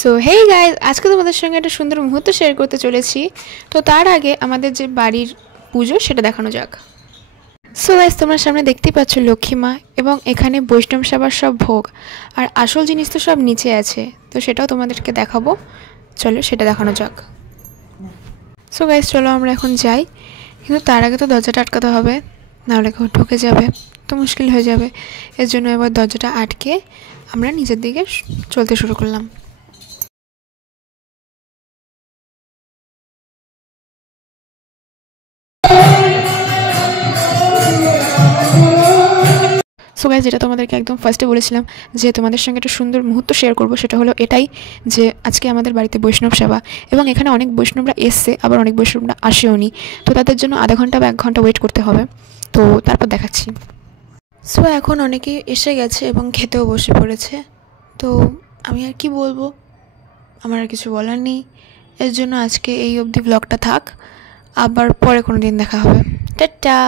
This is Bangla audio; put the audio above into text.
সো হেই গাইজ, আজকে তোমাদের সঙ্গে একটা সুন্দর মুহূর্ত শেয়ার করতে চলেছি। তো তার আগে আমাদের যে বাড়ির পুজো সেটা দেখানো যাক। সো গাইজ, তোমরা সামনে দেখতেই পাচ্ছ লক্ষ্মী মা এবং এখানে বৈষ্ণব সেবার সব ভোগ, আর আসল জিনিস তো সব নিচে আছে, তো সেটাও তোমাদেরকে দেখাবো। চলো সেটা দেখানো যাক। সো গাইজ, চলো আমরা এখন যাই, কিন্তু তার আগে তো দরজাটা আটকাতে হবে, নাহলে কেউ ঢুকে যাবে তো মুশকিল হয়ে যাবে। এর জন্য এবার দরজাটা আটকে আমরা নিজের দিকে চলতে শুরু করলাম। সো গাইজ, যেটা তোমাদেরকে একদম ফার্স্টে বলেছিলাম যে তোমাদের সঙ্গে একটা সুন্দর মুহূর্ত শেয়ার করবো, সেটা হলো এটাই যে আজকে আমাদের বাড়িতে বৈষ্ণব সেবা, এবং এখানে অনেক বৈষ্ণবরা এসছে, আবার অনেক বৈষ্ণবরা আসেও নি। তো তাদের জন্য আধা ঘন্টা বা 1 ঘন্টা ওয়েট করতে হবে, তো তারপর দেখাচ্ছি। সো এখন অনেকেই এসে গেছে এবং খেতেও বসে পড়েছে। তো আমি আর কি বলবো, আমার আর কিছু বলার নেই। এর জন্য আজকে এই অবধি ব্লগটা থাক, আবার পরে কোনো দিন দেখা হবে। টাটা।